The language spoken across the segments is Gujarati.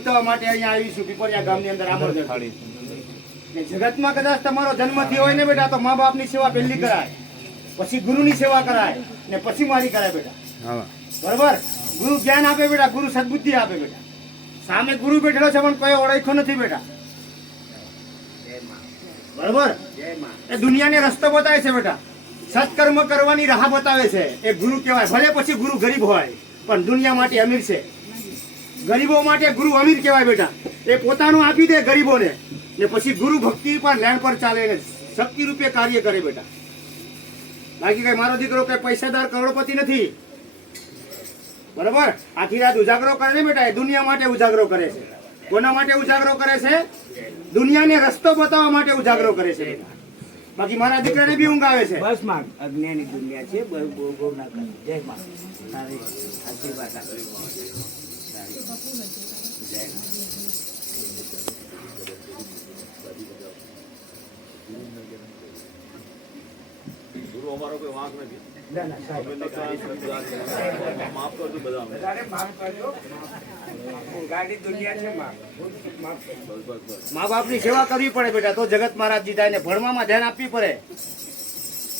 જીતવા માટે અહીંયા આવીશું પીપરિયા ગામની અંદર આમોદર ને જગતમાં કદાચ તમારો જન્મ થયો હોય ને બેટા તો મા બાપની સેવા પહેલી કરાય. પછી ગુરુની સેવા કરાય ને પછી મારી કરાય બેટા. બરોબર? ગુરુ જ્ઞાન આપે બેટા ગુરુ સદબુદ્ધિ આપે બેટા. સામે ગુરુ બેઠેલો છે પણ કોઈ ઓળખ્યો નથી બેટા. બરોબર? એ દુનિયાને રસ્તો બતાવે છે બેટા. સત્કર્મ કરવાની રાહ બતાવે છે. એ ગુરુ કહેવાય. ભલે પછી ગુરુ ગરીબ હોય પણ દુનિયા માટે અમીર છે. ગરીબો માટે ગુરુ અમીર કહેવાય બેટા. એ પોતાનું આપી દે ગરીબોને. ને પછી ગુરુ ભક્તિ પર લેણ પર ચાલે ને શક્તિ રૂપે કાર્ય કરે બેટા. બાકી કઈ મારો દીકરો કઈ પૈસાદાર કરોડપતિ નથી. બરોબર? આખી રાત ઉજાગરો કરે ને બેટા, એ દુનિયા માટે ઉજાગરો કરે છે. કોના માટે ઉજાગરો કરે છે? દુનિયાને રસ્તો બતાવવા માટે ઉજાગરો કરે છે. બાકી મારા દીકરાને બી ઊંઘ આવે છે. બસમાં અજ્ઞાની દુનિયા છે, બહુ બહુ ના કરે જય માં તારી આશીર્વાદ ગુરુ અમારો કોઈ વાંક નથી. ના ના માફ કરજો બધા માં મા બાપની સેવા કરવી પડે બેટા તો જગત મહારાજ જીતા ને ભણવામાં ધ્યાન આપવી પડે.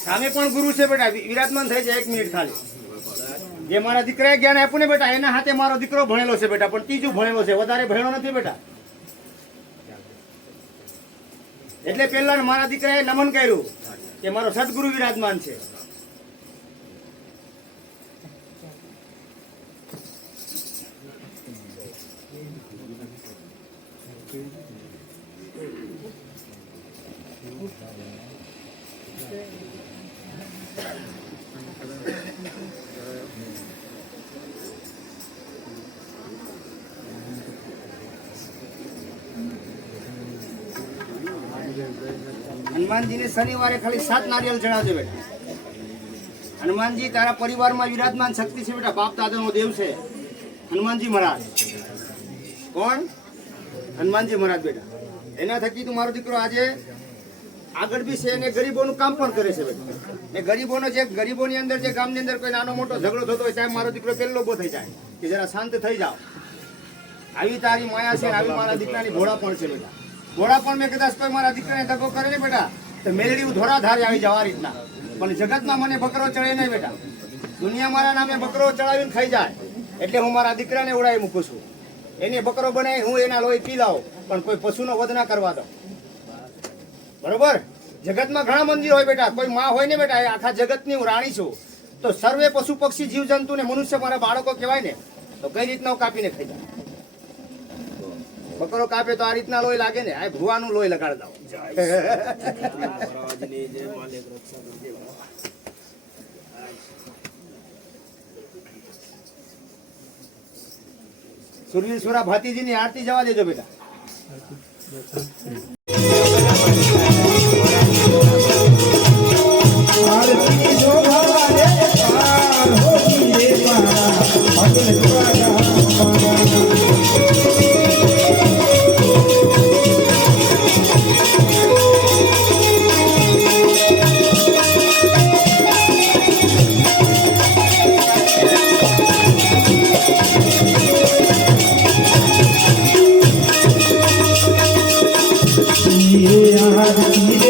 સામે પણ ગુરુ છે બેટા વિરાજમાન થઈ જાય એક મિનિટ ખાલી. જે મારા દીકરાએ જ્ઞાન આપ્યું ને બેટા, એના હાથે મારો દીકરો ભણેલો છે બેટા, પણ ત્રીજું ભણેલો છે, વધારે ભણેલો નથી બેટા. એટલે પેલા મારા દીકરાએ નમન કર્યું કે મારો સદગુરુ વિરાજમાન છે. હનુમાનજીને શનિવારે ખાલી સાત નારિયેલ ચડાવજો બેટા. હનુમાનજી તારા પરિવારમાં વિરાજમાન શક્તિ છે બેટા. બાપ દાદાનો દેવ છે. હનુમાનજી મહારાજ. કોણ? હનુમાનજી મહારાજ બેટા. એના થકી તું મારો દીકરો આજે આગળ બી છે અને ગરીબોનું કામ પણ કરે છે બેટા. ને ગરીબોનો જે ગરીબોની અંદર જે ગામની અંદર કોઈ નાનો મોટો ઝઘડો થતો હોય ત્યાં મારો દીકરો પહેલો ઊભો થઈ જાય. કે જરા શાંત થઈ જાઓ. આવી તારી માયા છે, આવી મારા દીકરાની ભોળા પણ છે બેટા. ભોળા પણ મેં કદાચ કોઈ મારા દીકરાને દગો કરે ને બેટા. તો મેલડી હું ધોળા ધારે આવી જવા રીતના. પણ જગતમાં મને બકરો ચડે નહીં બેટા. દુનિયા મારા નામે બકરો ચડાવીને ખાઈ જાય. એટલે હું મારા દીકરાને ઉડાવી મૂકું છું. એને બકરો બનાવી હું એના લોહી પી લાવું. પણ કોઈ પશુનો વધ ના કરવા દો બરોબર? જગતમાં ઘણા મંદિર હોય બેટા. કોઈ માં હોય ને બેટા, એ આખા જગતની હું રાણી છું. તો સર્વે પશુ પક્ષી જીવ ને મનુષ્ય મારા બાળકો કહેવાય ને, તો કઈ રીતના હું કાપીને ખાઈ જાઉં? બકરો કાપે તો આ રીતના લોહી લાગે ને આ ભુવાનું લોહી લગાડ દઉં સુરવીરસુરા ભાતીજીની આરતી જવા દેજો બેટા. দিয়ে আর